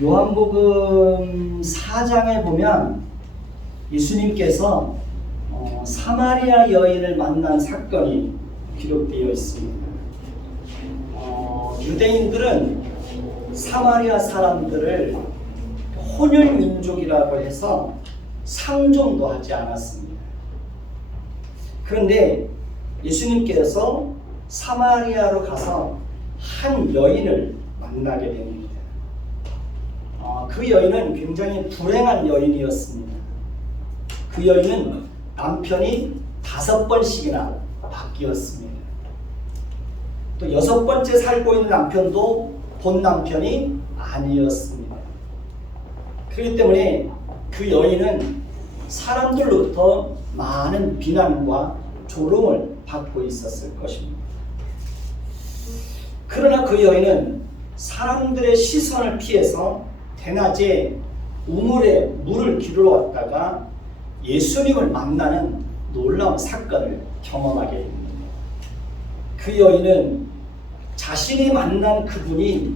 요한복음 4장에 보면 예수님께서 사마리아 여인을 만난 사건이 기록되어 있습니다. 유대인들은 사마리아 사람들을 혼혈 민족이라고 해서 상종도 하지 않았습니다. 그런데 예수님께서 사마리아로 가서 한 여인을 만나게 됩니다. 그 여인은 굉장히 불행한 여인이었습니다. 그 여인은 남편이 5번씩이나 바뀌었습니다. 또 6번째 살고 있는 남편도 본 남편이 아니었습니다. 그렇기 때문에 그 여인은 사람들로부터 많은 비난과 조롱을 받고 있었을 것입니다. 그러나 그 여인은 사람들의 시선을 피해서 대낮에 우물에 물을 기르러 왔다가 예수님을 만나는 놀라운 사건을 경험하게 됩니다. 그 여인은 자신이 만난 그분이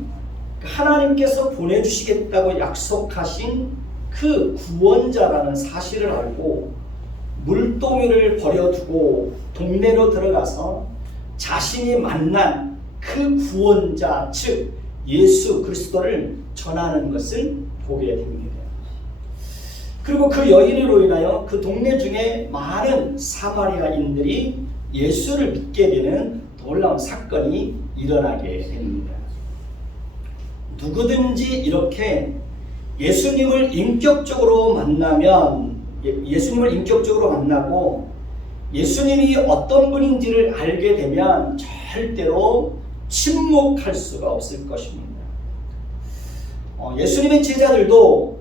하나님께서 보내주시겠다고 약속하신 그 구원자라는 사실을 알고 물동이를 버려두고 동네로 들어가서 자신이 만난 그 구원자, 즉 예수 그리스도를 전하는 것을 보게 됩니다. 그리고 그 여인으로 인하여 그 동네 중에 많은 사마리아인들이 예수를 믿게 되는 놀라운 사건이 일어나게 됩니다. 누구든지 이렇게 예수님을 인격적으로 만나고 예수님이 어떤 분인지를 알게 되면 절대로 침묵할 수가 없을 것입니다. 예수님의 제자들도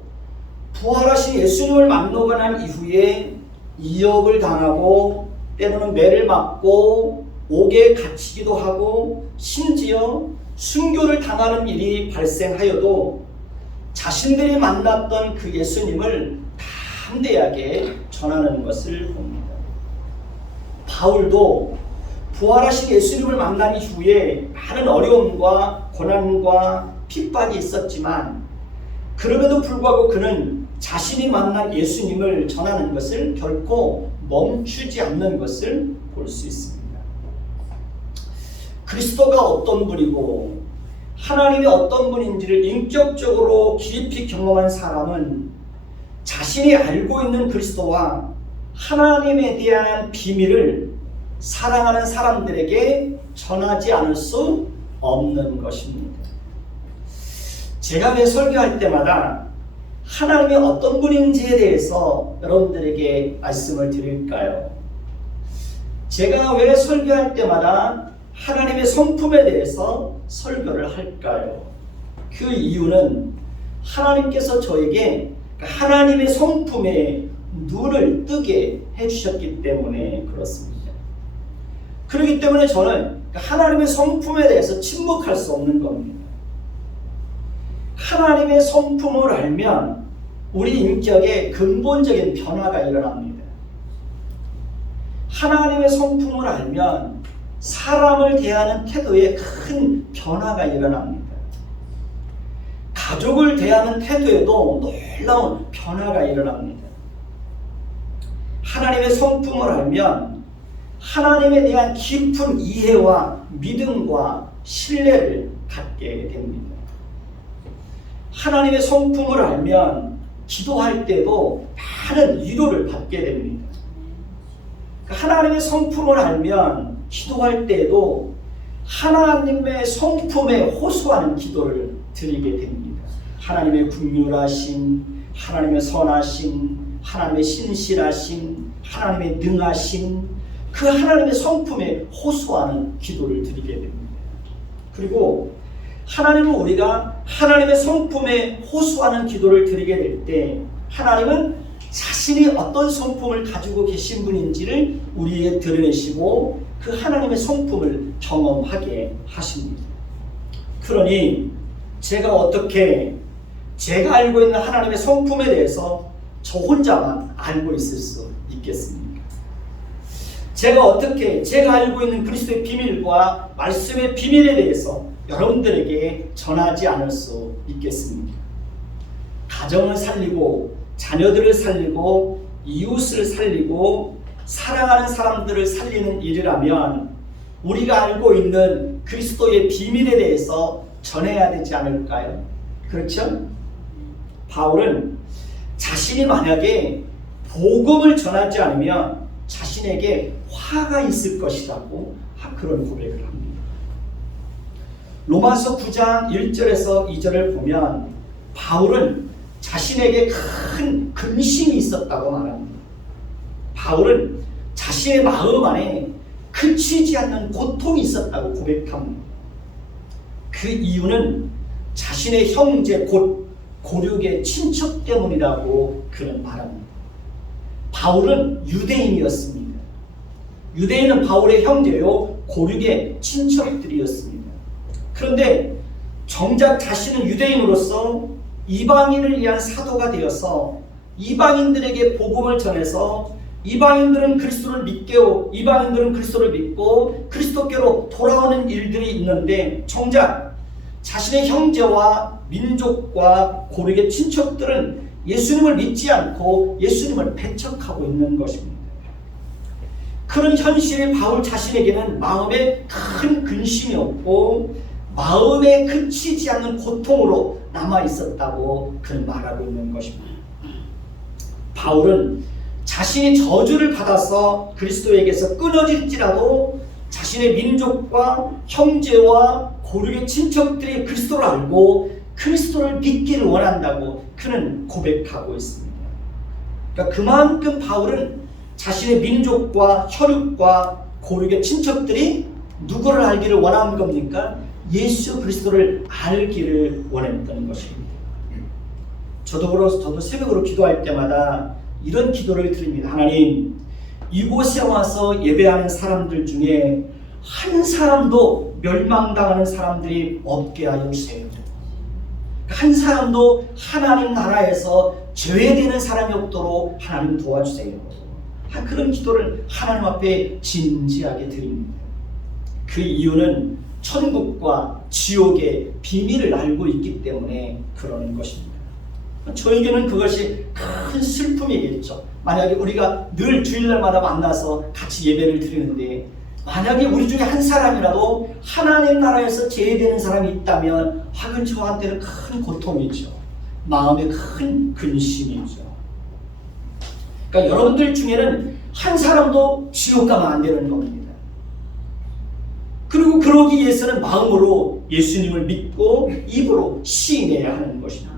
부활하신 예수님을 만나고 난 이후에 이역을 당하고 때로는 매를 맞고 옥에 갇히기도 하고 심지어 순교를 당하는 일이 발생하여도 자신들이 만났던 그 예수님을 담대하게 전하는 것을 봅니다. 바울도 부활하신 예수님을 만난 이후에 많은 어려움과 고난과 핍박이 있었지만 그럼에도 불구하고 그는 자신이 만난 예수님을 전하는 것을 결코 멈추지 않는 것을 볼 수 있습니다. 그리스도가 어떤 분이고 하나님이 어떤 분인지를 인격적으로 깊이 경험한 사람은 자신이 알고 있는 그리스도와 하나님에 대한 비밀을 사랑하는 사람들에게 전하지 않을 수 없는 것입니다. 제가 왜 설교할 때마다 하나님이 어떤 분인지에 대해서 여러분들에게 말씀을 드릴까요? 제가 왜 설교할 때마다 하나님의 성품에 대해서 설교를 할까요? 그 이유는 하나님께서 저에게 하나님의 성품에 눈을 뜨게 해주셨기 때문에 그렇습니다. 그렇기 때문에 저는 하나님의 성품에 대해서 침묵할 수 없는 겁니다. 하나님의 성품을 알면 우리 인격에 근본적인 변화가 일어납니다. 하나님의 성품을 알면 사람을 대하는 태도에 큰 변화가 일어납니다. 가족을 대하는 태도에도 놀라운 변화가 일어납니다. 하나님의 성품을 알면 하나님에 대한 깊은 이해와 믿음과 신뢰를 갖게 됩니다. 하나님의 성품을 알면 기도할 때도 많은 위로를 받게 됩니다. 하나님의 성품을 알면 기도할 때에도 하나님의 성품에 호소하는 기도를 드리게 됩니다. 하나님의 긍휼하심, 하나님의 선하심, 하나님의 신실하심, 하나님의 능하심, 그 하나님의 성품에 호소하는 기도를 드리게 됩니다. 그리고 하나님은 우리가 하나님의 성품에 호소하는 기도를 드리게 될 때 하나님은 자신이 어떤 성품을 가지고 계신 분인지를 우리에게 드러내시고 그 하나님의 성품을 경험하게 하십니다. 그러니 제가 어떻게 제가 알고 있는 하나님의 성품에 대해서 저 혼자만 알고 있을 수 있겠습니까? 제가 어떻게 제가 알고 있는 그리스도의 비밀과 말씀의 비밀에 대해서 여러분들에게 전하지 않을 수 있겠습니까? 가정을 살리고 자녀들을 살리고 이웃을 살리고 사랑하는 사람들을 살리는 일이라면 우리가 알고 있는 그리스도의 비밀에 대해서 전해야 되지 않을까요? 그렇죠? 바울은 자신이 만약에 복음을 전하지 않으면 자신에게 화가 있을 것이라고 그런 고백을 합니다. 로마서 9장 1절에서 2절을 보면 바울은 자신에게 큰 근심이 있었다고 말합니다. 바울은 자신의 마음 안에 그치지 않는 고통이 있었다고 고백합니다. 그 이유는 자신의 형제 곧 고륙의 친척 때문이라고 그는 말합니다. 바울은 유대인이었습니다. 유대인은 바울의 형제요 고륙의 친척들이었습니다. 그런데 정작 자신은 유대인으로서 이방인을 위한 사도가 되어서 이방인들에게 복음을 전해서 이방인들은 그리스도를 믿고 그리스도께로 돌아오는 일들이 있는데 정작 자신의 형제와 민족과 고륙의 친척들은 예수님을 믿지 않고 예수님을 배척하고 있는 것입니다. 그런 현실이 바울 자신에게는 마음에 큰 근심이었고 마음에 그치지 않는 고통으로 남아 있었다고 그는 말하고 있는 것입니다. 바울은 자신이 저주를 받아서 그리스도에게서 끊어질지라도 자신의 민족과 형제와 고륙의 친척들이 그리스도를 알고 그리스도를 믿기를 원한다고 그는 고백하고 있습니다. 그러니까 그만큼 바울은 자신의 민족과 혈육과 고륙의 친척들이 누구를 알기를 원하는 겁니까? 예수 그리스도를 알기를 원했던 것입니다. 저도 새벽으로 기도할 때마다 이런 기도를 드립니다. 하나님, 이곳에 와서 예배하는 사람들 중에 한 사람도 멸망당하는 사람들이 없게 하여 주세요. 한 사람도 하나님 나라에서 제외되는 사람이 없도록 하나님 도와주세요. 그런 기도를 하나님 앞에 진지하게 드립니다. 그 이유는 천국과 지옥의 비밀을 알고 있기 때문에 그러는 것입니다. 저에게는 그것이 큰 슬픔이겠죠. 만약에 우리가 늘 주일날마다 만나서 같이 예배를 드리는데 만약에 우리 중에 한 사람이라도 하나님 나라에서 제외되는 사람이 있다면 그건 저한테는 큰 고통이죠. 마음에 큰 근심이죠. 그러니까 여러분들 중에는 한 사람도 지옥 가면 안 되는 겁니다. 그리고 그러기 위해서는 마음으로 예수님을 믿고 입으로 시인해야 하는 것입니다.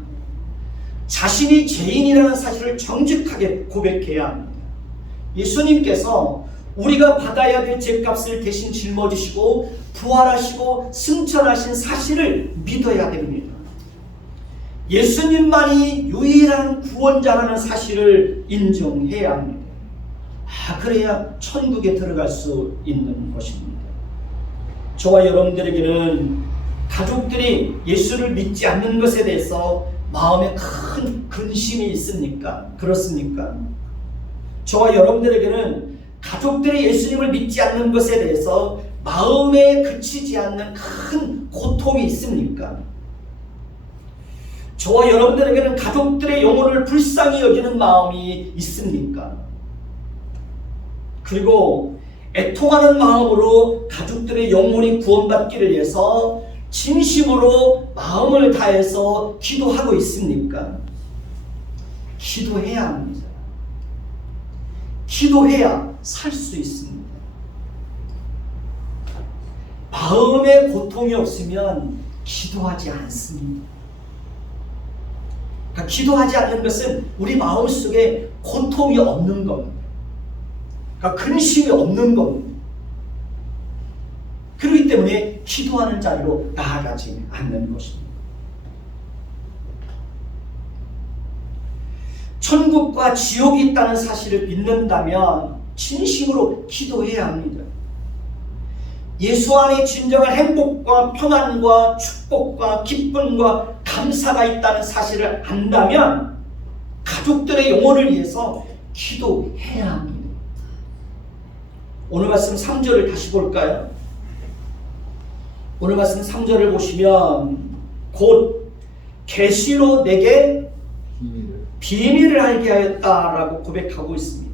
자신이 죄인이라는 사실을 정직하게 고백해야 합니다. 예수님께서 우리가 받아야 될 죄값을 대신 짊어지시고 부활하시고 승천하신 사실을 믿어야 됩니다. 예수님만이 유일한 구원자라는 사실을 인정해야 합니다. 그래야 천국에 들어갈 수 있는 것입니다. 저와 여러분들에게는 가족들이 예수를 믿지 않는 것에 대해서 마음에 큰 근심이 있습니까? 그렇습니까? 저와 여러분들에게는 가족들이 예수님을 믿지 않는 것에 대해서 마음에 그치지 않는 큰 고통이 있습니까? 저와 여러분들에게는 가족들의 영혼을 불쌍히 여기는 마음이 있습니까? 그리고 애통하는 마음으로 가족들의 영혼이 구원받기를 위해서 진심으로 마음을 다해서 기도하고 있습니까? 기도해야 합니다. 기도해야 살 수 있습니다. 마음에 고통이 없으면 기도하지 않습니다. 그러니까 기도하지 않는 것은 우리 마음속에 고통이 없는 겁니다. 그러니까 근심이 없는 겁니다. 그렇기 때문에 기도하는 자리로 나아가지 않는 것입니다. 천국과 지옥이 있다는 사실을 믿는다면 진심으로 기도해야 합니다. 예수 안에 진정한 행복과 평안과 축복과 기쁨과 감사가 있다는 사실을 안다면 가족들의 영혼을 위해서 기도해야 합니다. 오늘 말씀 3절을 다시 볼까요? 오늘 말씀 3절을 보시면 곧 계시로 내게 비밀을 알게 하였다라고 고백하고 있습니다.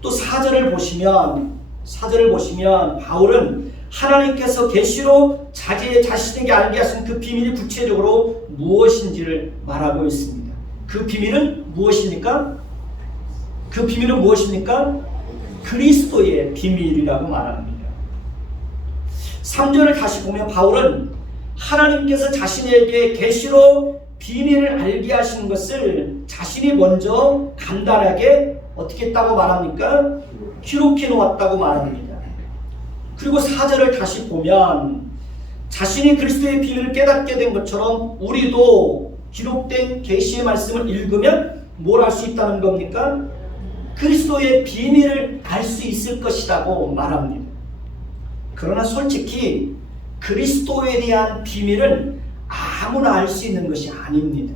또 4절을 보시면 바울은 하나님께서 계시로 자신에게 알게 하신 그 비밀이 구체적으로 무엇인지를 말하고 있습니다. 그 비밀은 무엇입니까? 그리스도의 비밀이라고 말합니다. 3절을 다시 보면 바울은 하나님께서 자신에게 계시로 비밀을 알게 하신 것을 자신이 먼저 간단하게 어떻게 했다고 말합니까? 기록해 놓았다고 말합니다. 그리고 4절을 다시 보면 자신이 그리스도의 비밀을 깨닫게 된 것처럼 우리도 기록된 계시의 말씀을 읽으면 뭘 할 수 있다는 겁니까? 그리스도의 비밀을 알 수 있을 것이라고 말합니다. 그러나 솔직히 그리스도에 대한 비밀은 아무나 알 수 있는 것이 아닙니다.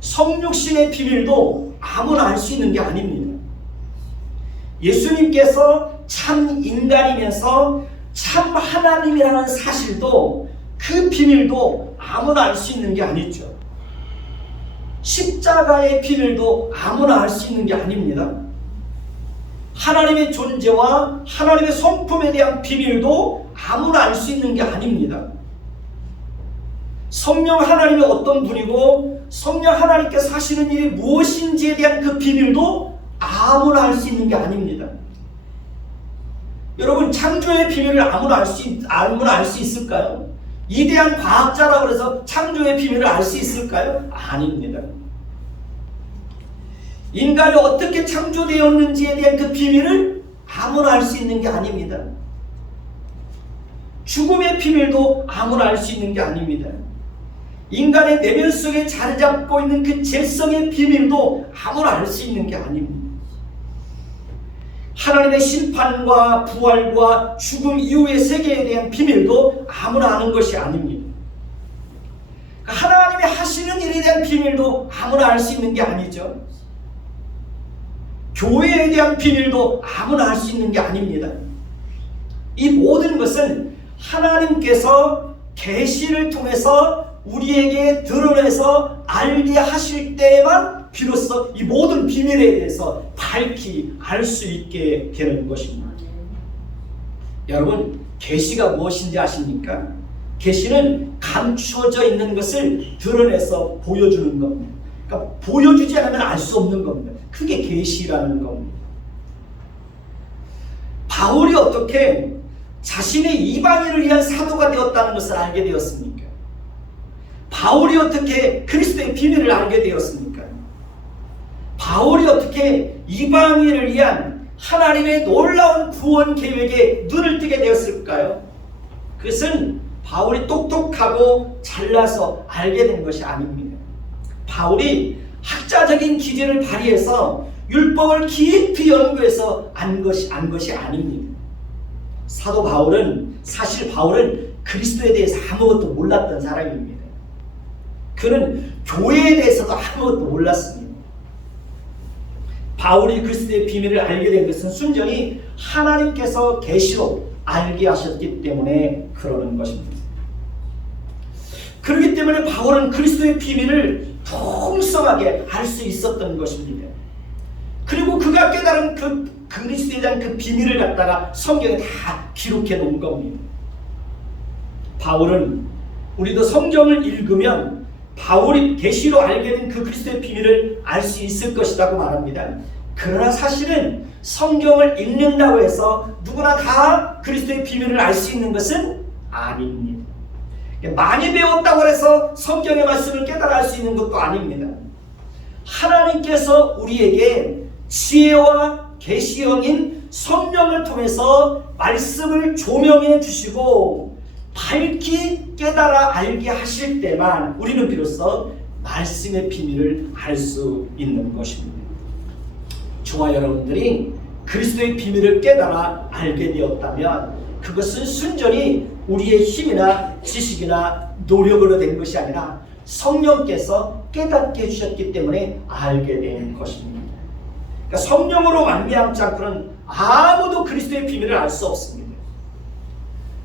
성육신의 비밀도 아무나 알 수 있는 게 아닙니다. 예수님께서 참 인간이면서 참 하나님이라는 사실도 그 비밀도 아무나 알 수 있는 게 아니죠. 십자가의 비밀도 아무나 알 수 있는 게 아닙니다. 하나님의 존재와 하나님의 성품에 대한 비밀도 아무나 알 수 있는 게 아닙니다. 성령 하나님이 어떤 분이고 성령 하나님께서 하시는 일이 무엇인지에 대한 그 비밀도 아무나 알 수 있는 게 아닙니다. 여러분, 창조의 비밀을 아무나 알 수 있을까요? 이대한 과학자라고 해서 창조의 비밀을 알 수 있을까요? 아닙니다. 인간이 어떻게 창조되었는지에 대한 그 비밀을 아무나 알 수 있는 게 아닙니다. 죽음의 비밀도 아무나 알 수 있는 게 아닙니다. 인간의 내면 속에 자리 잡고 있는 그 죄성의 비밀도 아무나 알 수 있는 게 아닙니다. 하나님의 심판과 부활과 죽음 이후의 세계에 대한 비밀도 아무나 아는 것이 아닙니다. 하나님이 하시는 일에 대한 비밀도 아무나 알 수 있는 게 아니죠. 교회에 대한 비밀도 아무나 알 수 있는 게 아닙니다. 이 모든 것은 하나님께서 계시를 통해서 우리에게 드러내서 알게 하실 때에만 비로소 이 모든 비밀에 대해서 밝히 알 수 있게 되는 것입니다. 여러분, 계시가 무엇인지 아십니까? 계시는 감추어져 있는 것을 드러내서 보여주는 겁니다. 그러니까 보여주지 않으면 알 수 없는 겁니다. 그게 계시라는 겁니다. 바울이 어떻게 자신의 이방인을 위한 사도가 되었다는 것을 알게 되었습니까? 바울이 어떻게 그리스도의 비밀을 알게 되었습니까? 바울이 어떻게 이방인을 위한 하나님의 놀라운 구원 계획에 눈을 뜨게 되었을까요? 그것은 바울이 똑똑하고 잘나서 알게 된 것이 아닙니다. 바울이 학자적인 기질을 발휘해서 율법을 깊이 연구해서 안 것이 아닙니다. 사도 바울은 사실 그리스도에 대해서 아무것도 몰랐던 사람입니다. 그는 교회에 대해서도 아무것도 몰랐습니다. 바울이 그리스도의 비밀을 알게 된 것은 순전히 하나님께서 계시로 알게 하셨기 때문에 그러는 것입니다. 그렇기 때문에 바울은 그리스도의 비밀을 풍성하게 알 수 있었던 것입니다. 그리고 그가 깨달은 그 그리스도에 대한 그 비밀을 갖다가 성경에 다 기록해 놓은 겁니다. 바울은 우리도 성경을 읽으면 바울이 계시로 알게 된 그 그리스도의 비밀을 알 수 있을 것이라고 말합니다. 그러나 사실은 성경을 읽는다고 해서 누구나 다 그리스도의 비밀을 알 수 있는 것은 아닙니다. 많이 배웠다고 해서 성경의 말씀을 깨달아 알 수 있는 것도 아닙니다. 하나님께서 우리에게 지혜와 계시형인 성령을 통해서 말씀을 조명해 주시고 밝히 깨달아 알게 하실 때만 우리는 비로소 말씀의 비밀을 알 수 있는 것입니다. 저와 여러분들이 그리스도의 비밀을 깨달아 알게 되었다면 그것은 순전히 우리의 힘이나 지식이나 노력으로 된 것이 아니라 성령께서 깨닫게 해주셨기 때문에 알게 된 것입니다. 그러니까 성령으로 말미암지 않고는 아무도 그리스도의 비밀을 알 수 없습니다.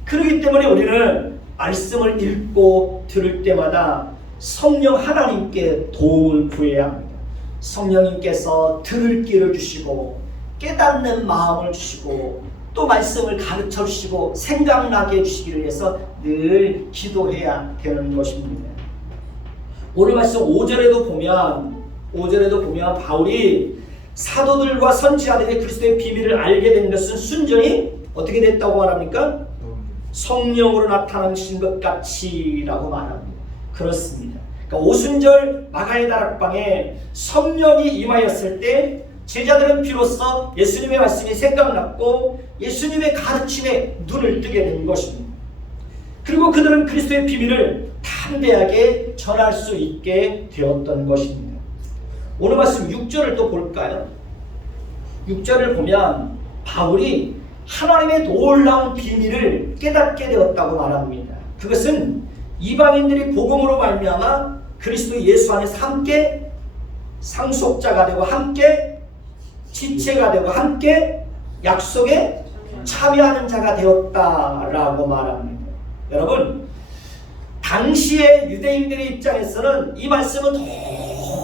그렇기 때문에 우리는 말씀을 읽고 들을 때마다 성령 하나님께 도움을 구해야 합니다. 성령님께서 들을 길을 주시고 깨닫는 마음을 주시고 또 말씀을 가르쳐 주시고 생각나게 해주시기를 위해서 늘 기도해야 되는 것입니다. 오늘 말씀 5절에도 보면 바울이 사도들과 선지자들이 그리스도의 비밀을 알게 된 것은 순전히 어떻게 됐다고 말합니까? 성령으로 나타나신 것 같이라고 말합니다. 그렇습니다. 그러니까 오순절 마가의 다락방에 성령이 임하였을 때 제자들은 비로소 예수님의 말씀이 생각났고 예수님의 가르침에 눈을 뜨게 된 것입니다. 그리고 그들은 그리스도의 비밀을 담대하게 전할 수 있게 되었던 것입니다. 오늘 말씀 6절을 또 볼까요? 6절을 보면 바울이 하나님의 놀라운 비밀을 깨닫게 되었다고 말합니다. 그것은 이방인들이 복음으로 말미암아 그리스도 예수 안에서 함께 상속자가 되고 함께 지체가 되고 함께 약속에 참여하는 자가 되었다라고 말합니다. 여러분, 당시의 유대인들의 입장에서는 이 말씀은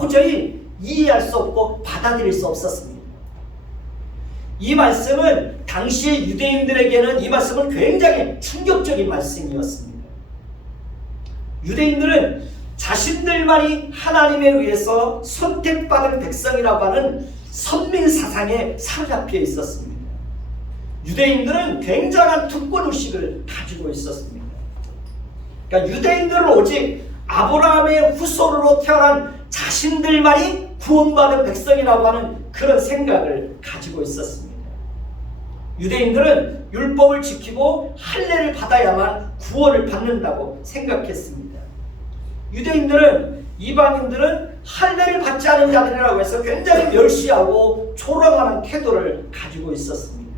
도저히 이해할 수 없고 받아들일 수 없었습니다. 이 말씀은 당시의 유대인들에게는 이 말씀은 굉장히 충격적인 말씀이었습니다. 유대인들은 자신들만이 하나님에 의해서 선택받은 백성이라고 하는 선민 사상에 사로잡혀 있었습니다. 유대인들은 굉장한 특권의식을 가지고 있었습니다. 그러니까 유대인들은 오직 아브라함의 후손으로 태어난 자신들만이 구원받은 백성이라고 하는 그런 생각을 가지고 있었습니다. 유대인들은 율법을 지키고 할례를 받아야만 구원을 받는다고 생각했습니다. 유대인들은 이방인들은 할례를 받지 않은 자들이라고 해서 굉장히 멸시하고 조롱하는 태도를 가지고 있었습니다.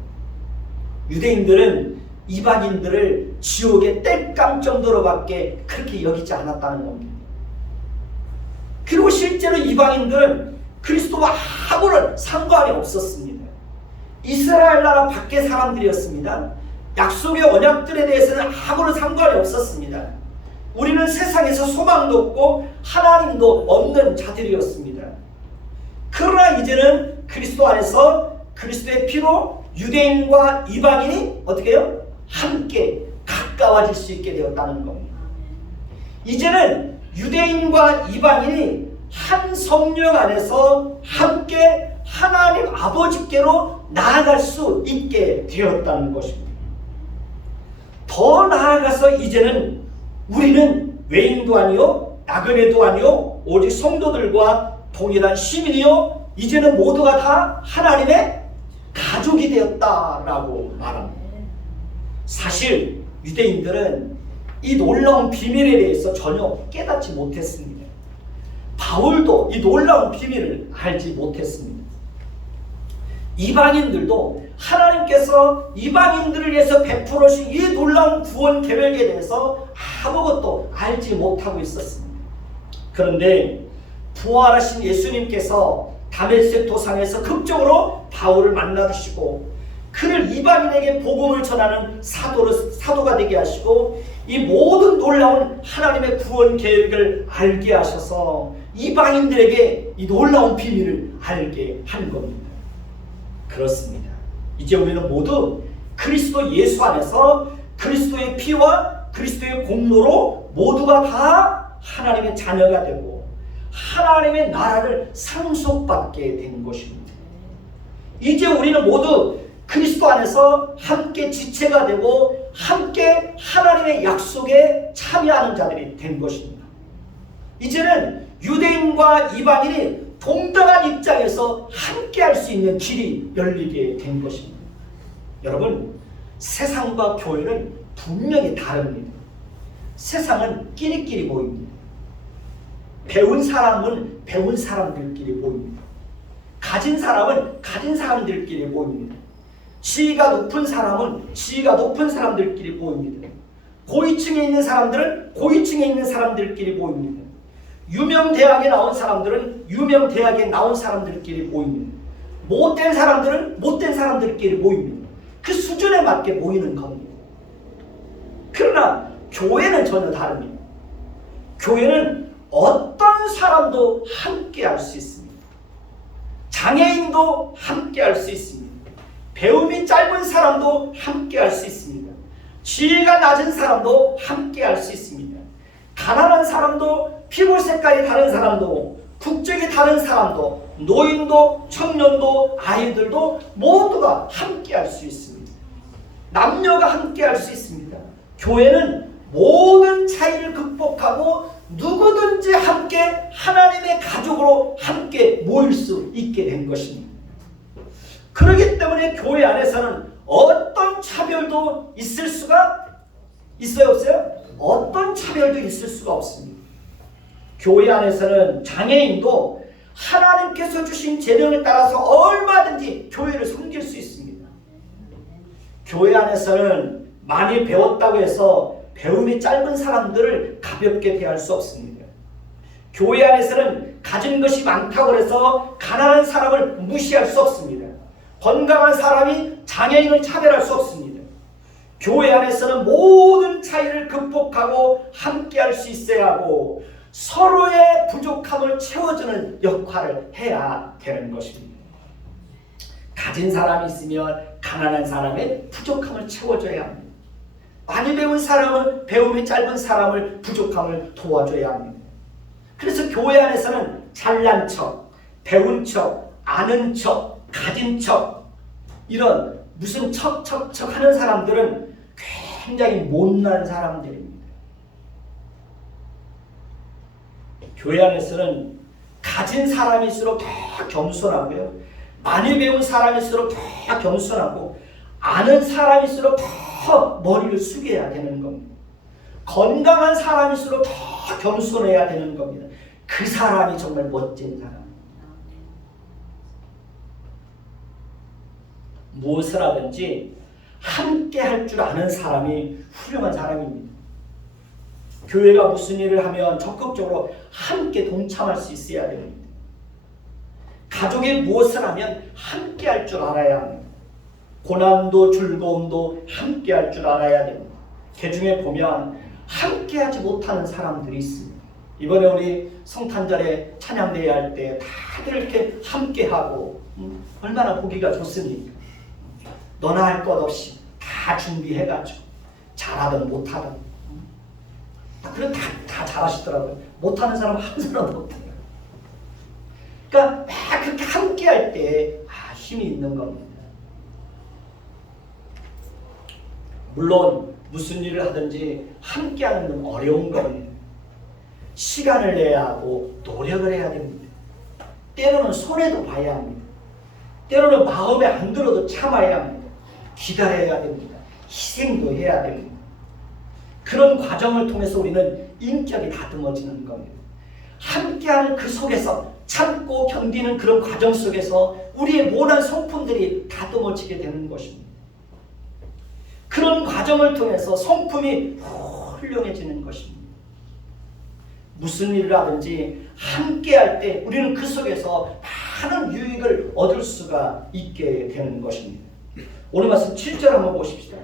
유대인들은 이방인들을 지옥의 땔감 정도로밖에 그렇게 여기지 않았다는 겁니다. 그리고 실제로 이방인들은 그리스도와 아무런 상관이 없었습니다. 이스라엘 나라 밖의 사람들이었습니다. 약속의 언약들에 대해서는 아무런 상관이 없었습니다. 우리는 세상에서 소망도 없고 하나님도 없는 자들이었습니다. 그러나 이제는 그리스도 안에서 그리스도의 피로 유대인과 이방인이 어떻게 해요? 함께 가까워질 수 있게 되었다는 겁니다. 이제는 유대인과 이방인이 한 성령 안에서 함께 하나님 아버지께로 나아갈 수 있게 되었다는 것입니다. 더 나아가서 이제는 우리는 외인도 아니요 나그네도 아니요 오직 성도들과 동일한 시민이요 이제는 모두가 다 하나님의 가족이 되었다라고 말합니다. 사실 유대인들은 이 놀라운 비밀에 대해서 전혀 깨닫지 못했습니다. 바울도 이 놀라운 비밀을 알지 못했습니다. 이방인들도 하나님께서 이방인들을 위해서 베풀으신 이 놀라운 구원 계획에 대해서 아무것도 알지 못하고 있었습니다. 그런데 부활하신 예수님께서 다메섹 도상에서 극적으로 바울을 만나주시고 그를 이방인에게 복음을 전하는 사도가 되게 하시고 이 모든 놀라운 하나님의 구원 계획을 알게 하셔서 이방인들에게 이 놀라운 비밀을 알게 한 겁니다. 그렇습니다. 이제 우리는 모두 그리스도 예수 안에서 그리스도의 피와 그리스도의 공로로 모두가 다 하나님의 자녀가 되고 하나님의 나라를 상속받게 된 것입니다. 이제 우리는 모두 그리스도 안에서 함께 지체가 되고 함께 하나님의 약속에 참여하는 자들이 된 것입니다. 이제는 유대인과 이방인이 동등한 입장에서 함께 할 수 있는 길이 열리게 된 것입니다. 여러분, 세상과 교회는 분명히 다릅니다. 세상은 끼리끼리 모입니다. 배운 사람은 배운 사람들끼리 모입니다. 가진 사람은 가진 사람들끼리 모입니다. 지위가 높은 사람은 지위가 높은 사람들끼리 모입니다. 고위층에 있는 사람들은 고위층에 있는 사람들끼리 모입니다. 유명 대학에 나온 사람들은 유명 대학에 나온 사람들끼리 모입니다. 못된 사람들은 못된 사람들끼리 모입니다. 그 수준에 맞게 모이는 겁니다. 그러나 교회는 전혀 다릅니다. 교회는 어떤 사람도 함께 할 수 있습니다. 장애인도 함께 할 수 있습니다. 배움이 짧은 사람도 함께 할 수 있습니다. 지혜가 낮은 사람도 함께 할 수 있습니다. 가난한 사람도, 피부 색깔이 다른 사람도, 국적이 다른 사람도, 노인도, 청년도, 아이들도 모두가 함께 할 수 있습니다. 남녀가 함께 할 수 있습니다. 교회는 모든 차이를 극복하고 누구든지 함께 하나님의 가족으로 함께 모일 수 있게 된 것입니다. 그렇기 때문에 교회 안에서는 어떤 차별도 있을 수가 있어요, 없어요? 어떤 차별도 있을 수가 없습니다. 교회 안에서는 장애인도 하나님께서 주신 재능에 따라서 얼마든지 교회를 섬길 수 있습니다. 교회 안에서는 많이 배웠다고 해서 배움이 짧은 사람들을 가볍게 대할 수 없습니다. 교회 안에서는 가진 것이 많다고 해서 가난한 사람을 무시할 수 없습니다. 건강한 사람이 장애인을 차별할 수 없습니다. 교회 안에서는 모든 차이를 극복하고 함께 할 수 있어야 하고 서로의 부족함을 채워주는 역할을 해야 되는 것입니다. 가진 사람이 있으면 가난한 사람의 부족함을 채워줘야 합니다. 많이 배운 사람은 배움이 짧은 사람을 부족함을 도와줘야 합니다. 그래서 교회 안에서는 잘난 척, 배운 척, 아는 척, 가진 척 이런 무슨 척 하는 사람들은 굉장히 못난 사람들입니다. 교회 안에서는 가진 사람일수록 더 겸손하고요. 많이 배운 사람일수록 더 겸손하고 아는 사람일수록 더 머리를 숙여야 되는 겁니다. 건강한 사람일수록 더 겸손해야 되는 겁니다. 그 사람이 정말 멋진 사람. 무엇을 하든지 함께 할 줄 아는 사람이 훌륭한 사람입니다. 교회가 무슨 일을 하면 적극적으로 함께 동참할 수 있어야 됩니다. 가족이 무엇을 하면 함께 할 줄 알아야 합니다. 고난도 즐거움도 함께 할 줄 알아야 됩니다. 그 중에 보면 함께 하지 못하는 사람들이 있습니다. 이번에 우리 성탄절에 찬양대회 할 때 다들 이렇게 함께 하고 얼마나 보기가 좋습니까? 너나 할 것 없이 다 준비해가지고 잘하든 못하든 그래 다 잘하시더라고요. 못하는 사람은 한 사람도 못해요. 그러니까 막 그렇게 함께 할 때 힘이 있는 겁니다. 물론 무슨 일을 하든지 함께 하는 건 어려운 겁니다. 시간을 내야 하고 노력을 해야 됩니다. 때로는 손해도 봐야 합니다. 때로는 마음에 안 들어도 참아야 합니다. 기다려야 됩니다. 희생도 해야 됩니다. 그런 과정을 통해서 우리는 인격이 다듬어지는 겁니다. 함께하는 그 속에서 참고 견디는 그런 과정 속에서 우리의 모난 성품들이 다듬어지게 되는 것입니다. 그런 과정을 통해서 성품이 훌륭해지는 것입니다. 무슨 일을 하든지 함께할 때 우리는 그 속에서 많은 유익을 얻을 수가 있게 되는 것입니다. 오늘 말씀 7절 한번 보십시다.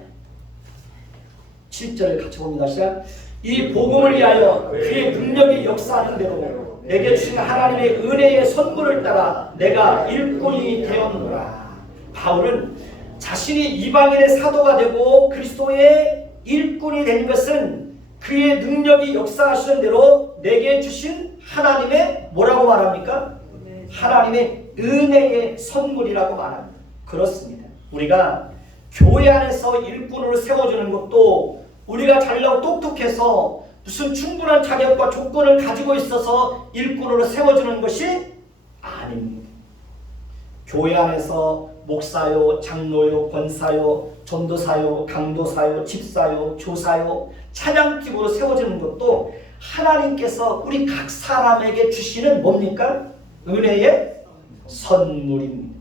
7절을 같이 봅니다. 시작. 이 복음을 위하여 그의 능력이 역사하는 대로 내게 주신 하나님의 은혜의 선물을 따라 내가 일꾼이 되었노라. 바울은 자신이 이방인의 사도가 되고 그리스도의 일꾼이 된 것은 그의 능력이 역사하시는 대로 내게 주신 하나님의 뭐라고 말합니까? 하나님의 은혜의 선물이라고 말합니다. 그렇습니다. 우리가 교회 안에서 일꾼으로 세워주는 것도 우리가 잘나고 똑똑해서 무슨 충분한 자격과 조건을 가지고 있어서 일꾼으로 세워주는 것이 아닙니다. 교회 안에서 목사요, 장로요, 권사요, 전도사요, 강도사요, 집사요, 조사요, 찬양팀으로 세워지는 것도 하나님께서 우리 각 사람에게 주시는 뭡니까? 은혜의 선물입니다.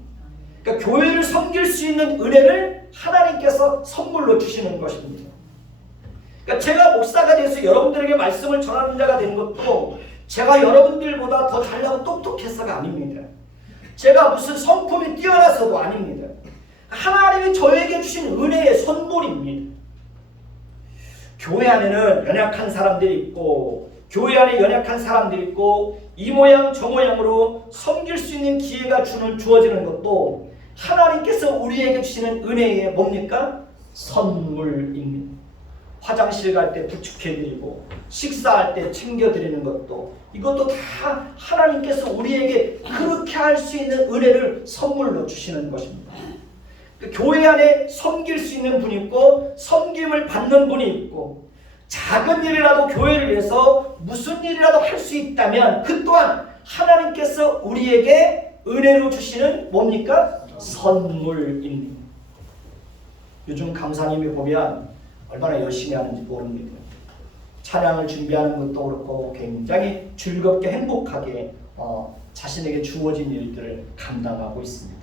그러니까 교회를 섬길 수 있는 은혜를 하나님께서 선물로 주시는 것입니다. 그러니까 제가 목사가 돼서 여러분들에게 말씀을 전하는 자가 된 것도 제가 여러분들보다 더 잘나고 똑똑해서가 아닙니다. 제가 무슨 성품이 뛰어나서도 아닙니다. 하나님이 저에게 주신 은혜의 선물입니다. 교회 안에는 연약한 사람들이 있고 교회 안에 연약한 사람들이 있고 이 모양 저 모양으로 섬길 수 있는 기회가 주어지는 것도 하나님께서 우리에게 주시는 은혜의 뭡니까? 선물입니다. 화장실 갈 때 부축해드리고 식사할 때 챙겨드리는 것도 이것도 다 하나님께서 우리에게 그렇게 할 수 있는 은혜를 선물로 주시는 것입니다. 교회 안에 섬길 수 있는 분이 있고 섬김을 받는 분이 있고 작은 일이라도 교회를 위해서 무슨 일이라도 할 수 있다면 그 또한 하나님께서 우리에게 은혜로 주시는 뭡니까? 선물입니다. 요즘 강사님이 보면 얼마나 열심히 하는지 모릅니다. 찬양을 준비하는 것도 그렇고 굉장히 즐겁게 행복하게 자신에게 주어진 일들을 감당하고 있습니다.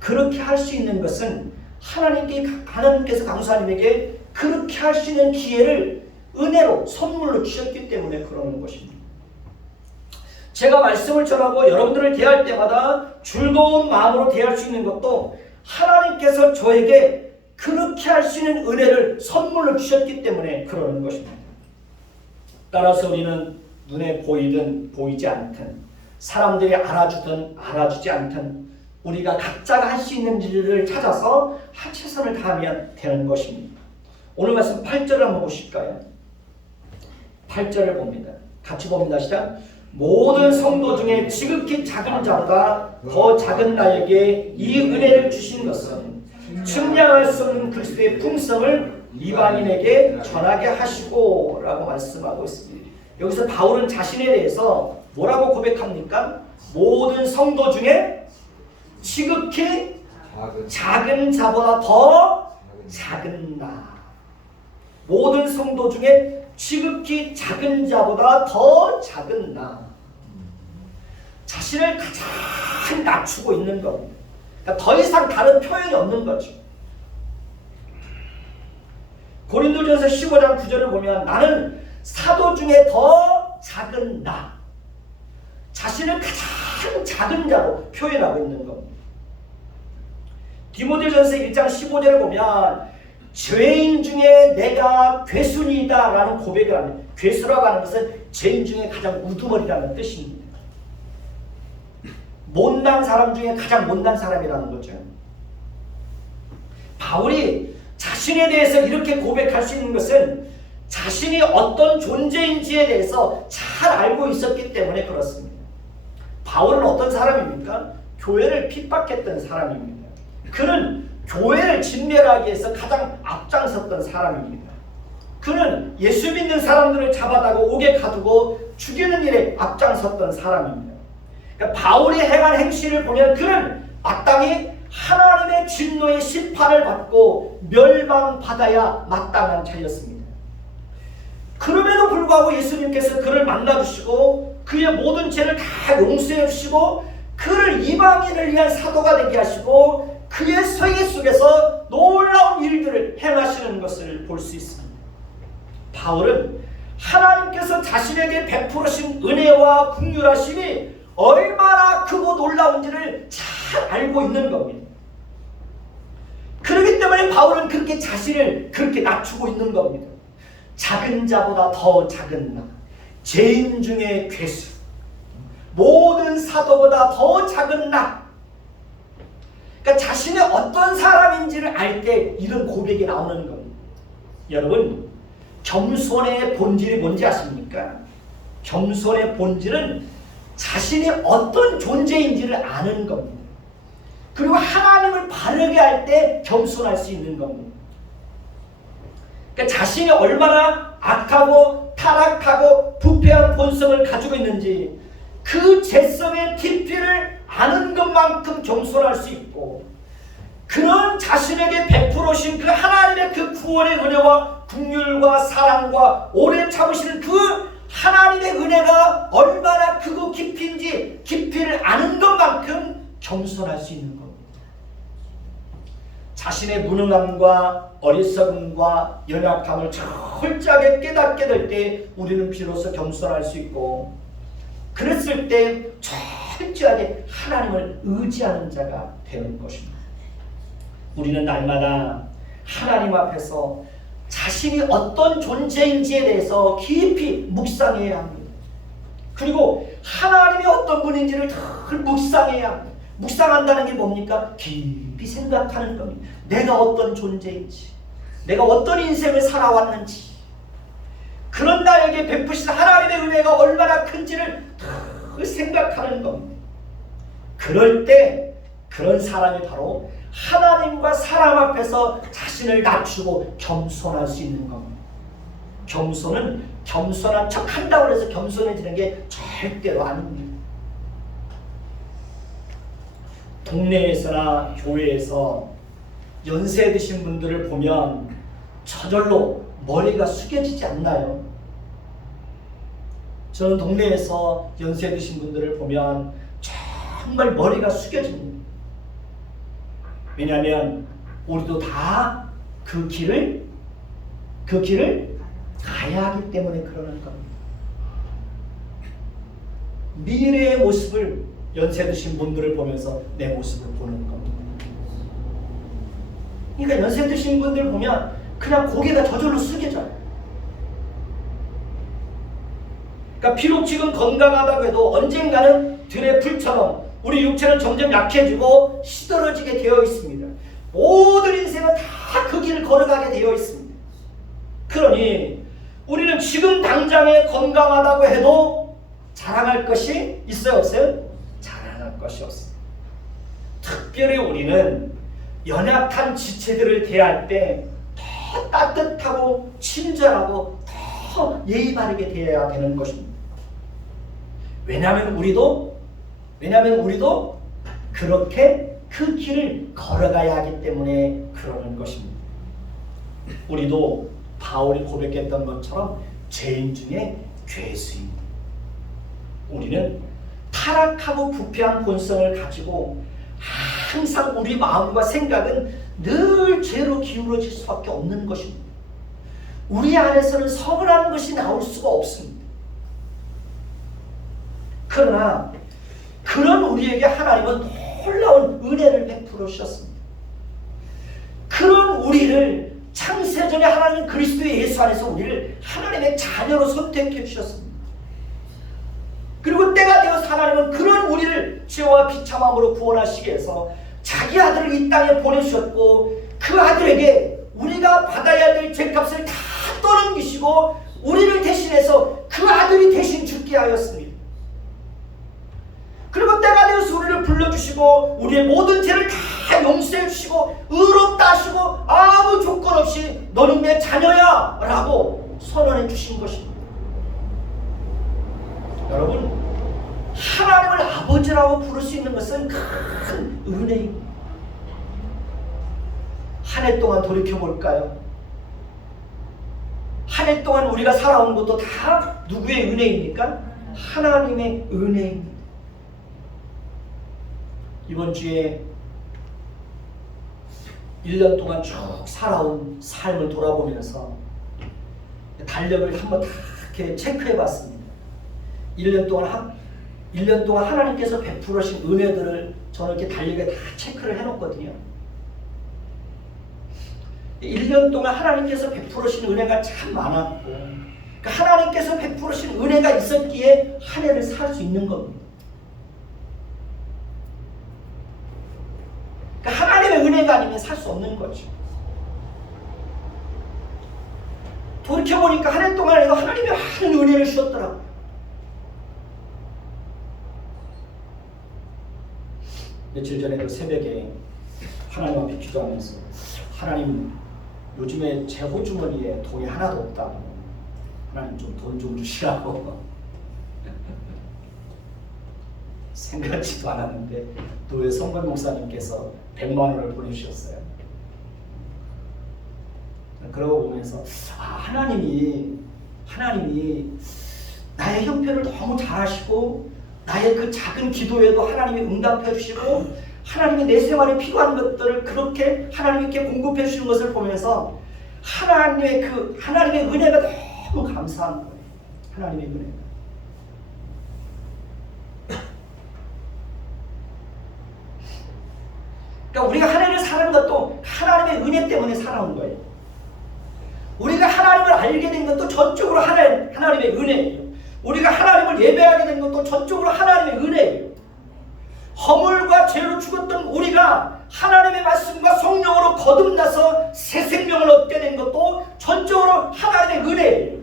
그렇게 할 수 있는 것은 하나님께서 강사님에게 그렇게 할 수 있는 기회를 은혜로 선물로 주셨기 때문에 그러는 것입니다. 제가 말씀을 전하고 여러분들을 대할 때마다 즐거운 마음으로 대할 수 있는 것도 하나님께서 저에게 그렇게 할 수 있는 은혜를 선물로 주셨기 때문에 그러는 것입니다. 따라서 우리는 눈에 보이든 보이지 않든 사람들이 알아주든 알아주지 않든 우리가 각자가 할 수 있는 일을 찾아서 최선을 다하면 되는 것입니다. 오늘 말씀 8절을 한번 보실까요? 8절을 봅니다. 같이 봅니다. 시작. 모든 성도 중에 지극히 작은 자보다 더 작은 나에게 이 은혜를 주신 것은 측량할 수 없는 그리스도의 풍성을 이방인에게 전하게 하시고 라고 말씀하고 있습니다. 여기서 바울은 자신에 대해서 뭐라고 고백합니까? 모든 성도 중에 지극히 작은 자보다 더 작은 나. 모든 성도 중에 지극히 작은 자보다 더 작은 나. 자신을 가장 낮추고 있는 겁니다. 그러니까 더 이상 다른 표현이 없는 거죠. 고린도전서 15장 9절을 보면 나는 사도 중에 더 작은 나. 자신을 가장 작은 자로 표현하고 있는 겁니다. 디모데전서 1장 15절을 보면 죄인 중에 내가 괴순이다 라는 고백을 합니다. 괴수라고 하는 것은 죄인 중에 가장 우두머리라는 뜻입니다. 못난 사람 중에 가장 못난 사람이라는 거죠. 바울이 자신에 대해서 이렇게 고백할 수 있는 것은 자신이 어떤 존재인지에 대해서 잘 알고 있었기 때문에 그렇습니다. 바울은 어떤 사람입니까? 교회를 핍박했던 사람입니다. 그는 교회를 진멸하기 위해서 가장 앞장섰던 사람입니다. 그는 예수 믿는 사람들을 잡아다가 옥에 가두고 죽이는 일에 앞장섰던 사람입니다. 그러니까 바울이 행한 행실을 보면 그는 마땅히 하나님의 진노의 심판을 받고 멸망받아야 마땅한 자였습니다. 그럼에도 불구하고 예수님께서 그를 만나주시고 그의 모든 죄를 다 용서해 주시고 그를 이방인을 위한 사도가 되게 하시고 그의 서예 속에서 놀라운 일들을 행하시는 것을 볼 수 있습니다. 바울은 하나님께서 자신에게 베푸신 은혜와 긍휼하심이 얼마나 크고 놀라운지를 잘 알고 있는 겁니다. 그렇기 때문에 바울은 그렇게 자신을 그렇게 낮추고 있는 겁니다. 작은 자보다 더 작은 나, 죄인 중에 괴수, 모든 사도보다 더 작은 나. 그러니까 자신이 어떤 사람인지를 알 때 이런 고백이 나오는 겁니다. 여러분, 겸손의 본질이 뭔지 아십니까? 겸손의 본질은 자신이 어떤 존재인지를 아는 겁니다. 그리고 하나님을 바르게 할 때 겸손할 수 있는 겁니다. 그러니까 자신이 얼마나 악하고 타락하고 부패한 본성을 가지고 있는지 그 죄성의 깊이를 아는 것만큼 겸손할 수 있고 그런 자신에게 베풀으신 그 하나님의 그 구원의 은혜와 긍휼과 사랑과 오래 참으시는 그 하나님의 은혜가 얼마나 크고 깊이인지 깊이를 아는 것만큼 겸손할 수 있는 겁니다. 자신의 무능함과 어리석음과 연약함을 철저하게 깨닫게 될 때 우리는 비로소 겸손할 수 있고 그랬을 때 철저하게 하나님을 의지하는 자가 되는 것입니다. 우리는 날마다 하나님 앞에서 자신이 어떤 존재인지에 대해서 깊이 묵상해야 합니다. 그리고 하나님이 어떤 분인지를 늘 묵상해야 합니다. 묵상한다는 게 뭡니까? 깊이 생각하는 겁니다. 내가 어떤 존재인지, 내가 어떤 인생을 살아왔는지, 그런 나에게 베푸신 하나님의 은혜가 얼마나 큰지를 늘 생각하는 겁니다. 그럴 때 그런 사람이 바로 하나님과 사람 앞에서 자신을 낮추고 겸손할 수 있는 겁니다. 겸손은 겸손한 척 한다고 해서 겸손해지는 게 절대로 아닙니다. 동네에서나 교회에서 연세 드신 분들을 보면 저절로 머리가 숙여지지 않나요? 저는 동네에서 연세 드신 분들을 보면 정말 머리가 숙여집니다. 왜냐하면 우리도 다 그 길을 가야 하기 때문에 그러는 겁니다. 미래의 모습을 연세 드신 분들을 보면서 내 모습을 보는 겁니다. 그러니까 연세 드신 분들 보면 그냥 고개가 저절로 숙여져요. 그러니까 비록 지금 건강하다고 해도 언젠가는 들의 풀처럼 우리 육체는 점점 약해지고 시들어지게 되어 있습니다. 모든 인생은 다 그 길을 걸어가게 되어 있습니다. 그러니 우리는 지금 당장에 건강하다고 해도 자랑할 것이 있어요, 없어요? 자랑할 것이 없습니다. 특별히 우리는 연약한 지체들을 대할 때 더 따뜻하고 친절하고 더 예의 바르게 대해야 되는 것입니다. 왜냐하면 우리도 그렇게 그 길을 걸어가야 하기 때문에 그러는 것입니다. 우리도 바울이 고백했던 것처럼 죄인 중에 괴수입니다. 우리는 타락하고 부패한 본성을 가지고 항상 우리 마음과 생각은 늘 죄로 기울어질 수밖에 없는 것입니다. 우리 안에서는 성을하는 것이 나올 수가 없습니다. 그러나 그런 우리에게 하나님은 놀라운 은혜를 베풀어 주셨습니다. 그런 우리를 창세전에 하나님 그리스도의 예수 안에서 우리를 하나님의 자녀로 선택해 주셨습니다. 그리고 때가 되어서 하나님은 그런 우리를 죄와 비참함으로 구원하시기 위해서 자기 아들을 이 땅에 보내주셨고 그 아들에게 우리가 받아야 될 죄값을 다 떠넘기시고 우리를 대신해서 그 아들이 대신 죽게 하였습니다. 그리고 때가 되어서 우리를 불러주시고 우리의 모든 죄를 다 용서해 주시고 의롭다 하시고 아무 조건 없이 너는 내 자녀야 라고 선언해 주신 것입니다. 여러분, 하나님을 아버지라고 부를 수 있는 것은 큰 은혜입니다. 한 해 동안 돌이켜볼까요? 한 해 동안 우리가 살아온 것도 다 누구의 은혜입니까? 하나님의 은혜입니다. 이번 주에 1년 동안 쭉 살아온 삶을 돌아보면서 달력을 한번 다 이렇게 체크해 봤습니다. 1년 동안 하나님께서 베풀으신 은혜들을 저는 이렇게 달력에 다 체크를 해 놓거든요. 1년 동안 하나님께서 베풀으신 은혜가 참 많았고, 그러니까 하나님께서 베풀으신 은혜가 있었기에 한 해를 살 수 있는 겁니다. 그러니까 하나님의 은혜가 아니면 살 수 없는 거죠. 돌이켜보니까 한 해 동안에도 하나님이 많은 은혜를 주셨더라고요. 며칠 전에도 새벽에 하나님 앞에 기도하면서 하나님 요즘에 제 호주머니에 돈이 하나도 없다. 하나님 좀 돈 좀 주시라고 생각지도 않았는데 노예 성걸 목사님께서 100만 원을 보내주셨어요. 그러고 보면서 하나님이 나의 형편을 너무 잘 아시고 나의 그 작은 기도에도 하나님이 응답해 주시고 하나님이 내 생활에 필요한 것들을 그렇게 하나님께 공급해 주시는 것을 보면서 하나님의 은혜가 너무 감사한 거예요. 하나님의 은혜가. 그러니까 우리가 한 해를 사는 것도 하나님의 은혜 때문에 살아온 거예요. 하나님을 알게 된 것도 전적으로 하나님의 은혜예요. 우리가 하나님을 예배하게 된 것도 전적으로 하나님의 은혜예요. 허물과 죄로 죽었던 우리가 하나님의 말씀과 성령으로 거듭나서 새 생명을 얻게 된 것도 전적으로 하나님의 은혜예요.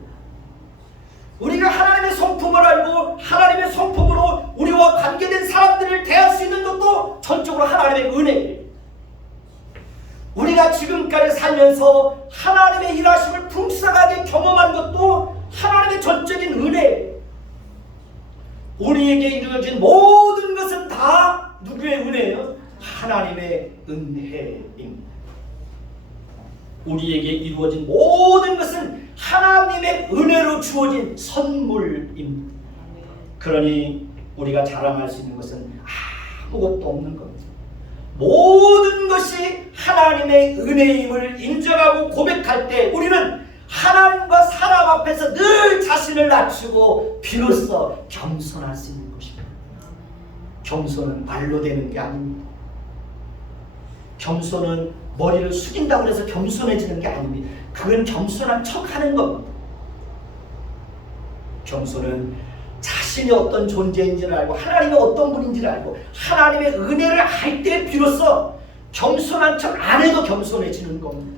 우리가 하나님의 성품을 알고 하나님의 성품으로 우리와 관계된 사람들을 대할 수 있는 것도 전적으로 하나님의 은혜예요. 우리가 지금까지 살면서 하나님의 일하심을 풍성하게 경험한 것도 하나님의 전적인 은혜예요. 우리에게 이루어진 모든 것은 다 누구의 은혜예요? 하나님의 은혜입니다. 우리에게 이루어진 모든 것은 하나님의 은혜로 주어진 선물입니다. 그러니 우리가 자랑할 수 있는 것은 아무것도 없는 겁니다. 모든 것이 하나님의 은혜임을 인정하고 고백할 때 우리는 하나님과 사람 앞에서 늘 자신을 낮추고 비로소 겸손할 수 있는 것입니다. 겸손은 말로 되는 게 아닙니다. 겸손은 머리를 숙인다고 해서 겸손해지는 게 아닙니다. 그건 겸손한 척하는 겁니다. 겸손은 자신이 어떤 존재인지를 알고 하나님이 어떤 분인지를 알고 하나님의 은혜를 알 때 비로소 겸손한 척 안 해도 겸손해지는 겁니다.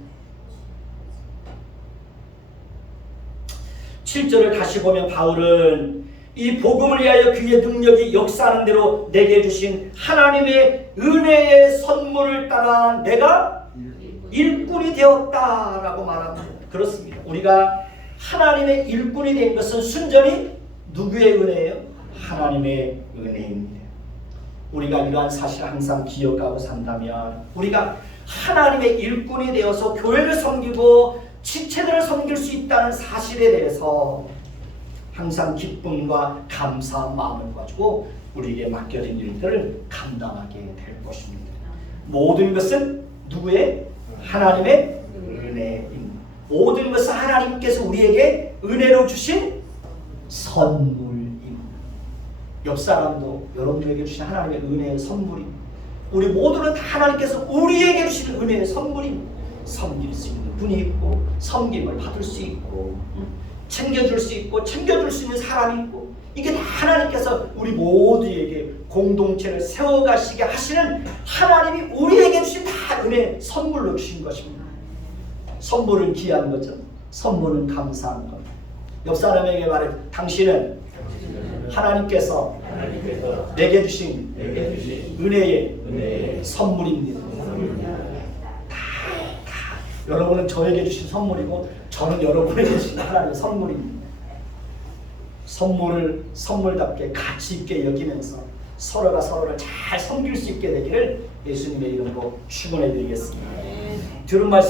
7절을 다시 보면 바울은 이 복음을 위하여 그의 능력이 역사하는 대로 내게 주신 하나님의 은혜의 선물을 따라 내가 일꾼이 되었다라고 말합니다. 그렇습니다. 우리가 하나님의 일꾼이 된 것은 순전히 누구의 은혜예요? 하나님의 은혜입니다. 우리가 이러한 사실을 항상 기억하고 산다면 우리가 하나님의 일꾼이 되어서 교회를 섬기고 지체들을 섬길 수 있다는 사실에 대해서 항상 기쁨과 감사한 마음을 가지고 우리에게 맡겨진 일들을 감당하게 될 것입니다. 모든 것은 누구의? 하나님의 은혜입니다. 모든 것은 하나님께서 우리에게 은혜로 주신 선물입니다. 옆 사람도 여러분들에게 주신 하나님의 은혜의 선물입니다. 우리 모두는 다 하나님께서 우리에게 주신 은혜의 선물입니다. 섬길 수 있는 분이 있고 섬김을 받을 수 있고 챙겨줄 수 있고 챙겨줄 수 있는 사람이 있고 이게 다 하나님께서 우리 모두에게 공동체를 세워가시게 하시는 하나님이 우리에게 주신 다 은혜 선물로 주신 것입니다. 선물은 귀한 거죠. 선물은 감사한 겁니다. 옆 사람에게 말해 당신은 하나님께서 내게 주신 은혜의 선물입니다. 여러분은 저에게 주신 선물이고 저는 여러분에게 주신 하나님의 선물입니다. 선물을 선물답게 가치 있게 여기면서 서로가 서로를 잘 섬길 수 있게 되기를 예수님의 이름으로 축원해 드리겠습니다. 들은 말씀